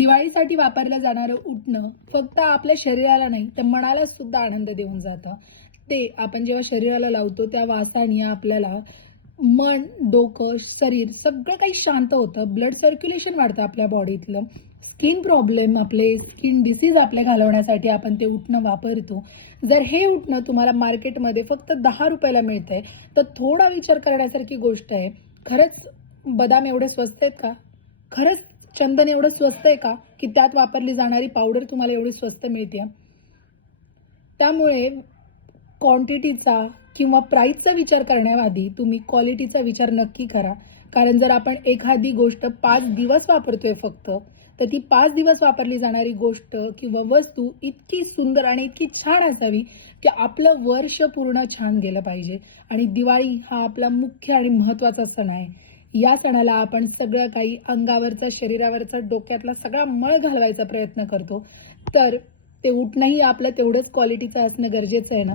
दिवाळीसाठी वापरलं जाणारं उटणं फक्त आपल्या शरीराला नाही तर मनाला सुद्धा आनंद देऊन जातं. ते आपण जेव्हा शरीराला लावतो त्या वासाने आपल्याला मन, डोकं, शरीर सगळं काही शांत होतं. ब्लड सर्क्युलेशन वाढतं आपल्या बॉडीतलं. स्किन प्रॉब्लेम आपले स्किन डिसीज आपल्या घालवण्यासाठी आपण ते उटणं वापरतो. जर हे उटणं तुम्हाला मार्केटमध्ये फक्त ₹10 मिळतंय, तर थोडा विचार करण्यासारखी गोष्ट आहे. खरंच बदाम एवढे स्वस्त आहेत का? खरंच चंदन एवढं स्वस्त आहे का? की त्यात वापरली जाणारी पावडर तुम्हाला एवढी स्वस्त मिळते? त्यामुळे क्वांटिटीचा किंवा प्राईसचा विचार करण्याआधी तुम्ही क्वालिटीचा विचार नक्की करा. कारण जर आपण एखादी गोष्ट 5 दिवस वापरतोय फक्त, तर ती 5 दिवस वापरली जाणारी गोष्ट किंवा वस्तू इतकी सुंदर आणि इतकी छान असावी, की आपलं वर्ष पूर्ण छान गेलं पाहिजे. आणि दिवाळी हा आपला मुख्य आणि महत्त्वाचा सण आहे. या सणाला आपण सगळं काही अंगावरचा, शरीरावरचा, डोक्यातला सगळा मळ घालवायचा प्रयत्न करतो. तर ते उठणंही आपलं तेवढंच क्वालिटीचं असणं गरजेचं आहे ना.